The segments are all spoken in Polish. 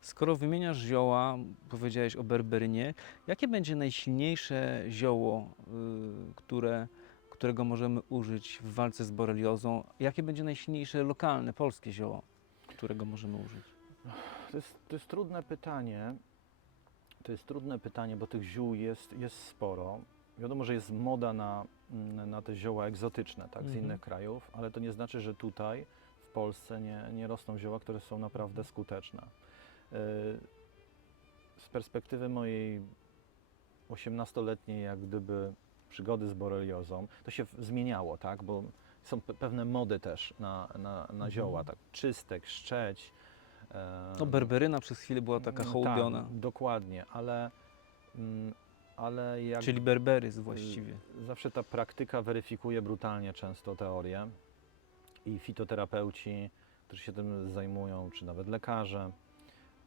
Skoro wymieniasz zioła, powiedziałeś o berberynie, jakie będzie najsilniejsze zioło, y, które, którego możemy użyć w walce z boreliozą? Jakie będzie najsilniejsze lokalne, polskie zioło, którego możemy użyć? To jest, to jest trudne pytanie. To jest trudne pytanie, bo tych ziół jest, jest sporo. Wiadomo, że jest moda na, na te zioła egzotyczne tak, z Mhm. innych krajów, ale to nie znaczy, że tutaj w Polsce nie, nie rosną zioła, które są naprawdę skuteczne. Yy, Z perspektywy mojej 18-letniej, jak gdyby przygody z boreliozą, to się zmieniało, tak? bo są pe- pewne mody też na, na, na zioła, tak? czystek, szczeć. e, No, berberyna przez chwilę była taka Mm, hołubiona, Tak, dokładnie, ale, mm, ale jak czyli właściwie. y, zawsze ta praktyka weryfikuje brutalnie często teorię i fitoterapeuci, którzy się tym zajmują, czy nawet lekarze,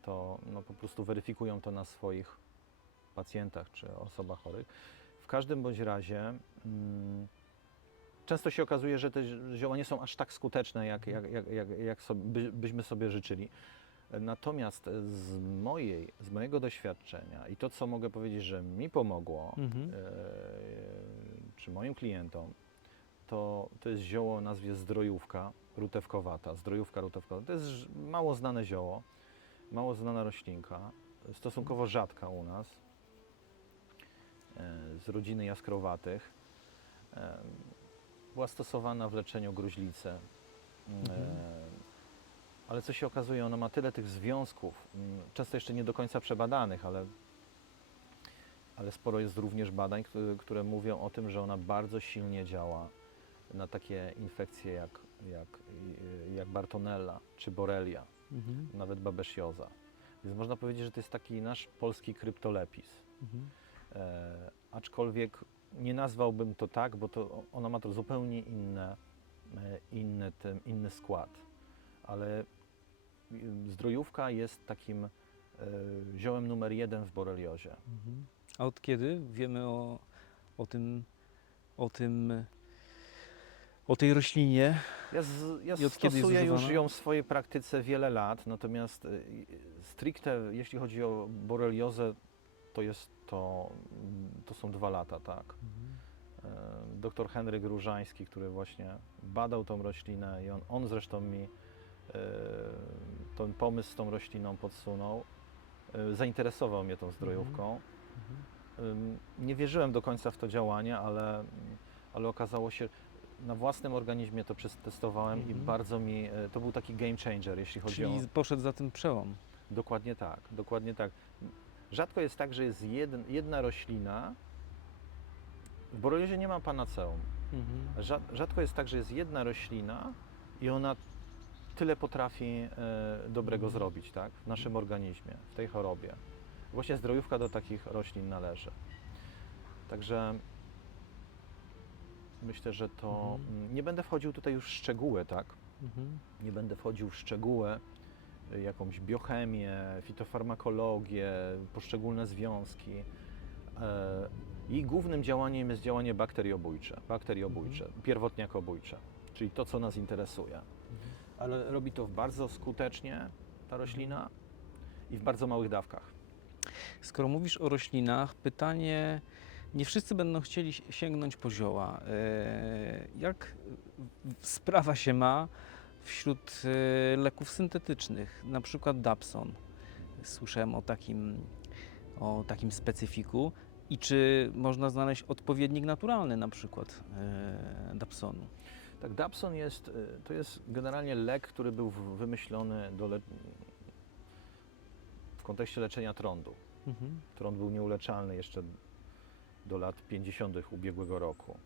to no, po prostu weryfikują to na swoich pacjentach czy osobach chorych. W każdym bądź razie mm, często się okazuje, że te zi- zioła nie są aż tak skuteczne, jak, jak, jak, jak, jak sobie, by, byśmy sobie życzyli. Natomiast z, mojej, z mojego doświadczenia i to, co mogę powiedzieć, że mi pomogło, Mhm. e, czy moim klientom, to, to jest zioło o nazwie zdrojówka rutewkowata. Zdrojówka rutewkowata. To jest mało znane zioło, mało znana roślinka, stosunkowo rzadka u nas, e, z rodziny jaskrowatych. E, Była stosowana w leczeniu gruźlicy. Mhm. Ale co się okazuje, ona ma tyle tych związków, mm, często jeszcze nie do końca przebadanych, ale, ale sporo jest również badań, które mówią o tym, że ona bardzo silnie działa na takie infekcje jak, jak, jak Bartonella czy Borrelia, Mhm. nawet babesjoza. Więc można powiedzieć, że to jest taki nasz polski kryptolepis. Mhm. E, aczkolwiek nie nazwałbym to tak, bo to ona ma to zupełnie inne, e, inny, ten, inny skład. Ale y, zdrojówka jest takim e, ziołem numer jeden w boreliozie. Mhm. A od kiedy wiemy o, o tym, o tym, o tej roślinie? Ja, z, ja I od kiedy stosuję już ją w swojej praktyce wiele lat, natomiast y, stricte jeśli chodzi o boreliozę, to jest to, to są dwa lata, tak. E, Doktor Henryk Różański, który właśnie badał tą roślinę i on, on zresztą mi e, ten pomysł z tą rośliną podsunął. Zainteresował mnie tą zdrojówką. Ym, Nie wierzyłem do końca w to działanie, ale, ale okazało się, na własnym organizmie to przetestowałem i Mhm. bardzo mi, e, to był taki game changer, jeśli chodzi o... Czyli poszedł za tym przełom. Dokładnie tak, dokładnie tak. Rzadko jest tak, że jest jeden, jedna roślina. W boreliozie nie ma panaceum. Mhm. Rza- Rzadko jest tak, że jest jedna roślina i ona tyle potrafi e, dobrego Mhm. zrobić tak, w naszym organizmie, w tej chorobie. Właśnie zdrojówka do takich roślin należy. Także myślę, że to. Mhm. mm, Nie będę wchodził tutaj już w szczegóły, tak? Mhm. nie będę wchodził w szczegóły, y, jakąś biochemię, fitofarmakologię, poszczególne związki. E, I głównym działaniem jest działanie bakteriobójcze, bakteriobójcze, pierwotniakobójcze, czyli to, co nas interesuje. Ale robi to bardzo skutecznie ta roślina i w bardzo małych dawkach. Skoro mówisz o roślinach, pytanie, nie wszyscy będą chcieli si- sięgnąć po zioła. E, Jak sprawa się ma wśród e, leków syntetycznych, na przykład Dapson? Słyszałem o takim, o takim specyfiku. I czy można znaleźć odpowiednik naturalny na przykład e, Dapsonu? Tak, Dapson jest, to jest generalnie lek, który był wymyślony do le- w kontekście leczenia trądu. Mhm. Trąd był nieuleczalny jeszcze do lat 50. ubiegłego roku.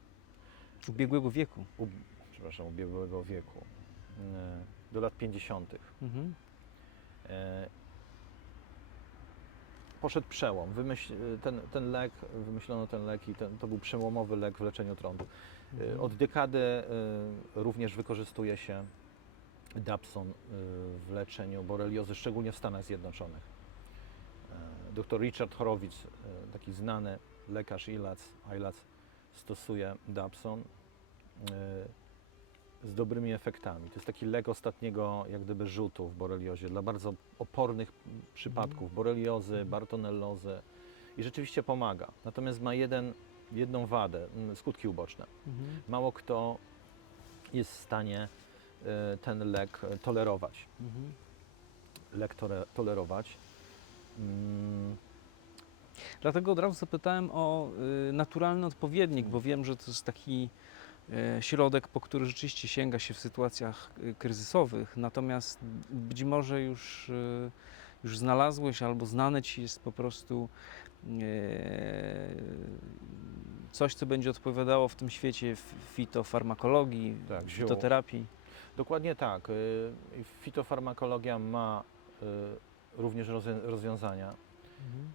Ubiegłego wieku. U, przepraszam, ubiegłego wieku. E, Do lat 50. Mhm. E, Poszedł przełom. Wymyśl, ten, ten lek, wymyślono ten lek i ten, to był przełomowy lek w leczeniu trądu. E, Mhm. Od dekady również wykorzystuje się Dapson e, w leczeniu boreliozy, szczególnie w Stanach Zjednoczonych. Dr Richard Horowitz, taki znany lekarz ILAC, ILAC stosuje Dapson. E, z dobrymi efektami. To jest taki lek ostatniego jak gdyby rzutu w boreliozie dla bardzo opornych przypadków boreliozy, Mhm. bartonellozy i rzeczywiście pomaga. Natomiast ma jeden, jedną wadę, mm, skutki uboczne. Mhm. Mało kto jest w stanie e, ten lek e, tolerować. Mhm. Lek tole, tolerować. Dlatego od razu zapytałem o y, naturalny odpowiednik, bo wiem, że to jest taki y, środek, po który rzeczywiście sięga się w sytuacjach y, kryzysowych. Natomiast być może już, już znalazłeś albo znane ci jest po prostu coś, co będzie odpowiadało w tym świecie fitofarmakologii, Tak, fitoterapii. Dokładnie tak. Fitofarmakologia ma również rozwią- rozwiązania. Mhm.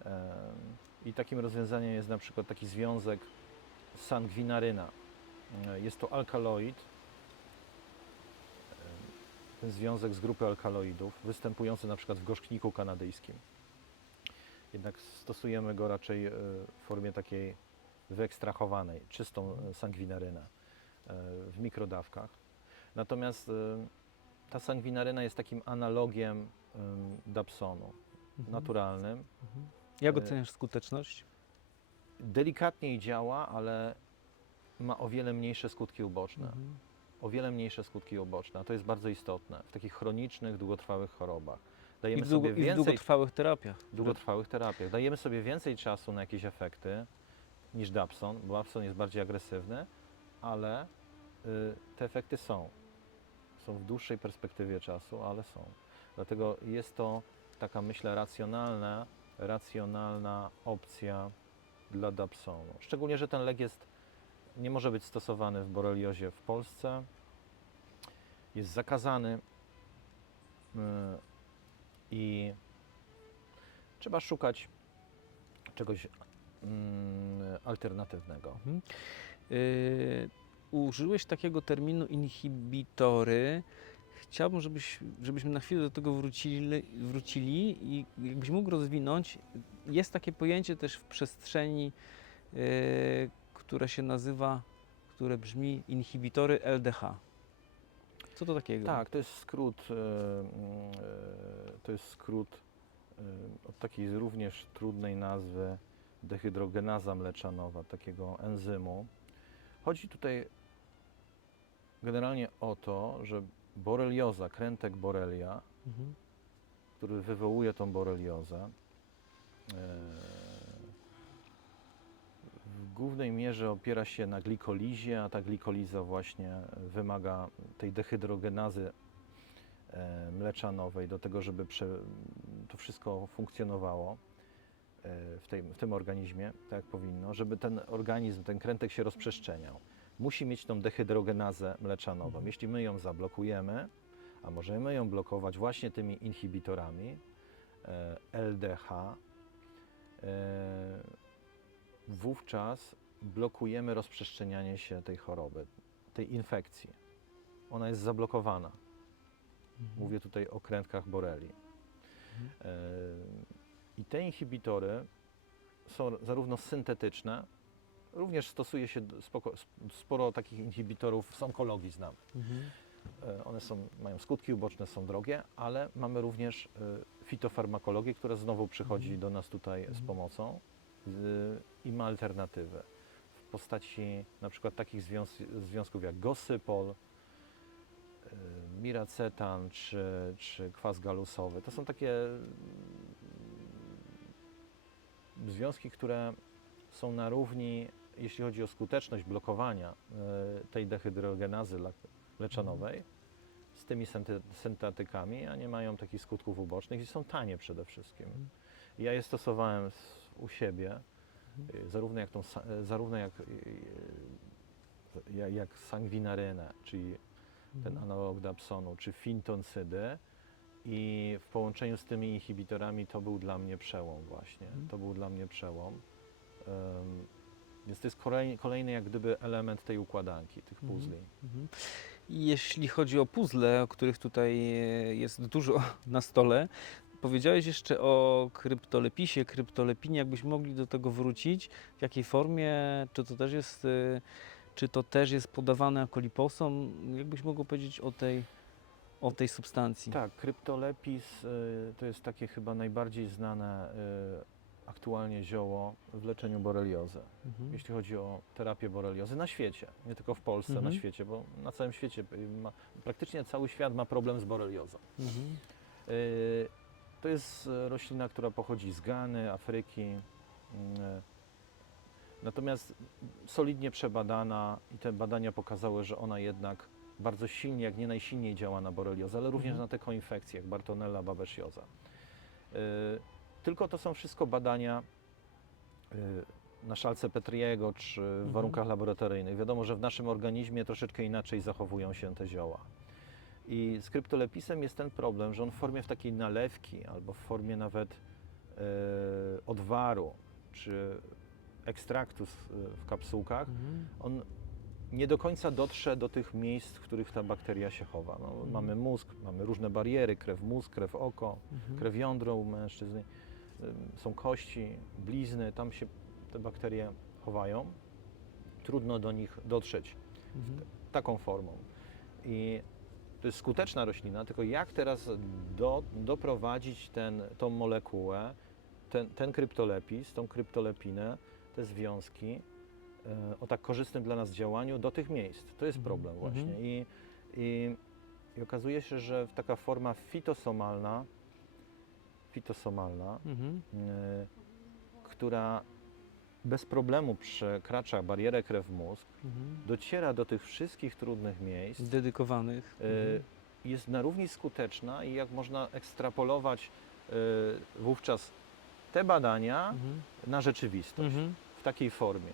I takim rozwiązaniem jest na przykład taki związek sangwinaryna. E, Jest to alkaloid. Ten związek z grupy alkaloidów, występujący na przykład w gorzkniku kanadyjskim. Jednak stosujemy go raczej e, w formie takiej wyekstrahowanej, czystą e, sangwinarynę e, w mikrodawkach. Natomiast ta sangwinaryna jest takim analogiem em, dapsonu, Mhm. Naturalnym, Mhm. Jak oceniasz skuteczność? delikatniej działa, ale ma o wiele mniejsze skutki uboczne. Mhm. O wiele mniejsze skutki uboczne. A to jest bardzo istotne w takich chronicznych, długotrwałych chorobach. I Dajemy w, długo, sobie I w więcej długotrwałych terapiach. długotrwałych terapiach. Dajemy sobie więcej czasu na jakieś efekty niż Dapson, bo Dapson jest bardziej agresywny, ale y, te efekty są. Są w dłuższej perspektywie czasu, ale są. Dlatego jest to taka, myślę, racjonalna, racjonalna opcja dla Dapsonu. Szczególnie, że ten lek jest, nie może być stosowany w boreliozie w Polsce. Jest zakazany y, i trzeba szukać czegoś mm, alternatywnego. Mhm. Y, użyłeś takiego terminu inhibitory. Chciałbym, żebyś, żebyśmy na chwilę do tego wrócili, wrócili i jakbyś mógł rozwinąć. Jest takie pojęcie też w przestrzeni, y, które się nazywa, które brzmi inhibitory LDH. Co to takiego? Tak, to jest skrót, mm, e, to jest skrót e, od takiej również trudnej nazwy dehydrogenaza mleczanowa, takiego enzymu. Chodzi tutaj generalnie o to, że borelioza, krętek borelia, Mhm. który wywołuje tą boreliozę, e, w głównej mierze opiera się na glikolizie, a ta glikoliza właśnie wymaga tej dehydrogenazy e, mleczanowej do tego, żeby to wszystko funkcjonowało e, w, tej, w tym organizmie, tak jak powinno, żeby ten organizm, ten krętek się rozprzestrzeniał. Musi mieć tą dehydrogenazę mleczanową. Mhm. Jeśli my ją zablokujemy, a możemy ją blokować właśnie tymi inhibitorami e, LDH, e, wówczas blokujemy rozprzestrzenianie się tej choroby, tej infekcji. Ona jest zablokowana. Mhm. Mówię tutaj o krętkach boreli. E, I te inhibitory są zarówno syntetyczne, również stosuje się spoko, sp- sporo takich inhibitorów w onkologii znamy. Mhm. E, One są, mają skutki uboczne, są drogie, ale mamy również e, fitofarmakologię, która znowu przychodzi Mhm. do nas tutaj z Mhm. pomocą z, i ma alternatywę w postaci na przykład takich związ, związków jak gosypol, e, miracetan czy, czy kwas galusowy. To są takie mm, związki, które są na równi, jeśli chodzi o skuteczność blokowania e, tej dehydrogenazy mleczanowej z tymi synte- syntetykami, a nie mają takich skutków ubocznych i są tanie przede wszystkim. Ja je stosowałem u siebie, y, zarówno jak, tą, y, zarówno jak, jak, sangwinarynę, czyli ten analog dapsonu, czy fintoncydy i w połączeniu z tymi inhibitorami to był dla mnie przełom właśnie. Mhm. To był dla mnie przełom. Więc to jest kolejny, kolejny jak gdyby element tej układanki, tych Mhm. puzli. Mhm. Jeśli chodzi o puzzle, o których tutaj e, jest dużo na stole, powiedziałeś jeszcze o kryptolepisie, kryptolepinie, jakbyś mogli do tego wrócić, w jakiej formie, czy to też jest e, Czy to też jest podawane jako liposom? Jakbyś mógł powiedzieć o tej, o tej substancji? Tak, kryptolepis y, to jest takie chyba najbardziej znane y, aktualnie zioło w leczeniu boreliozy. Mhm. Jeśli chodzi o terapię boreliozy na świecie, nie tylko w Polsce, Mhm. na świecie, bo na całym świecie ma, praktycznie cały świat ma problem z boreliozą. Mhm. Y, To jest y, roślina, która pochodzi z Gany, Afryki. y, Natomiast solidnie przebadana i te badania pokazały, że ona jednak bardzo silnie, jak nie najsilniej działa na boreliozę, ale również Mhm. na te koinfekcje, jak Bartonella babeciosa. Y, Tylko to są wszystko badania y, na szalce Petriego czy w Mhm. warunkach laboratoryjnych. Wiadomo, że w naszym organizmie troszeczkę inaczej zachowują się te zioła. I z kryptolepisem jest ten problem, że on w formie w takiej nalewki albo w formie nawet e, odwaru czy ekstraktu z, w kapsułkach, Mhm. on nie do końca dotrze do tych miejsc, w których ta bakteria się chowa. No, Mhm. Mamy mózg, mamy różne bariery, krew mózg, krew oko, Mhm. krew jądro u mężczyzn, są kości, blizny, tam się te bakterie chowają. Trudno do nich dotrzeć Mhm. taką formą. I to jest skuteczna roślina, tylko jak teraz do, doprowadzić ten, tą molekułę, ten, ten kryptolepis, tą kryptolepinę, te związki e, o tak korzystnym dla nas działaniu do tych miejsc. To jest Mhm, problem właśnie. mhm. I, i, I okazuje się, że taka forma fitosomalna, fitosomalna Mhm. e, która bez problemu przekracza barierę krew-mózg, Mhm. dociera do tych wszystkich trudnych miejsc, Dedykowanych. Mhm. jest na równi skuteczna i jak można ekstrapolować e, wówczas te badania Mhm. na rzeczywistość Mhm. w takiej formie.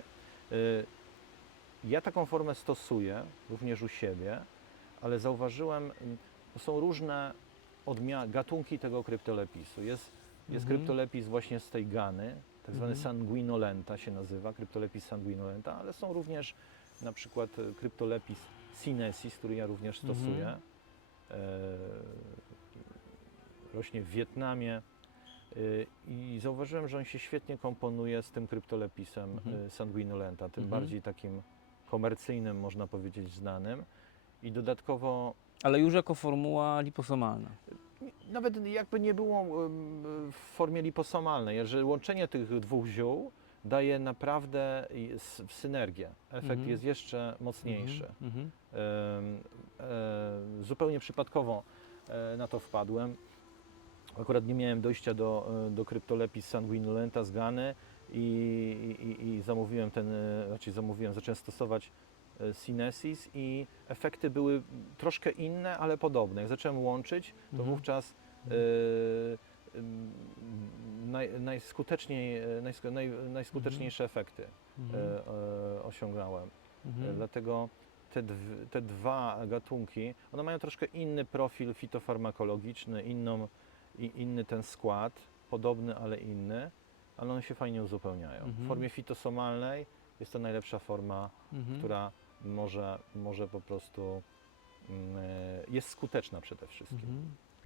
Ja taką formę stosuję również u siebie, ale zauważyłem, są różne gatunki tego kryptolepisu. Jest, jest Mhm. kryptolepis właśnie z tej gany, tak zwany Mhm. sanguinolenta się nazywa, kryptolepis sanguinolenta, ale są również na przykład e, kryptolepis sinensis, który ja również Mhm. stosuję. E, rośnie w Wietnamie. Y, I zauważyłem, że on się świetnie komponuje z tym kryptolepisem Mhm. y, sanguinolenta, tym Mhm. bardziej takim komercyjnym, można powiedzieć, znanym. I dodatkowo Ale już jako formuła liposomalna. nawet jakby nie było w formie liposomalnej, jeżeli łączenie tych dwóch ziół daje naprawdę synergię. Efekt Mhm. jest jeszcze mocniejszy. Mhm. Em, e, zupełnie przypadkowo e, na to wpadłem. Akurat nie miałem dojścia do, e, do kryptolepis sanguinolenta z Gany i, i, i zamówiłem ten, e, raczej zamówiłem, zacząłem stosować e, Synesis i efekty były troszkę inne, ale podobne. Jak zacząłem łączyć, to Mhm. wówczas e, em, naj, najskuteczniej, najsk- naj, najskuteczniejsze efekty Mhm. e, osiągnąłem. Mhm. Dlatego te, te dwa gatunki, one mają troszkę inny profil fitofarmakologiczny, inną, inny ten skład, podobny, ale inny, ale one się fajnie uzupełniają. Mhm. W formie fitosomalnej jest to najlepsza forma, Mhm. która może, może po prostu mm, e, jest skuteczna przede wszystkim. Mhm.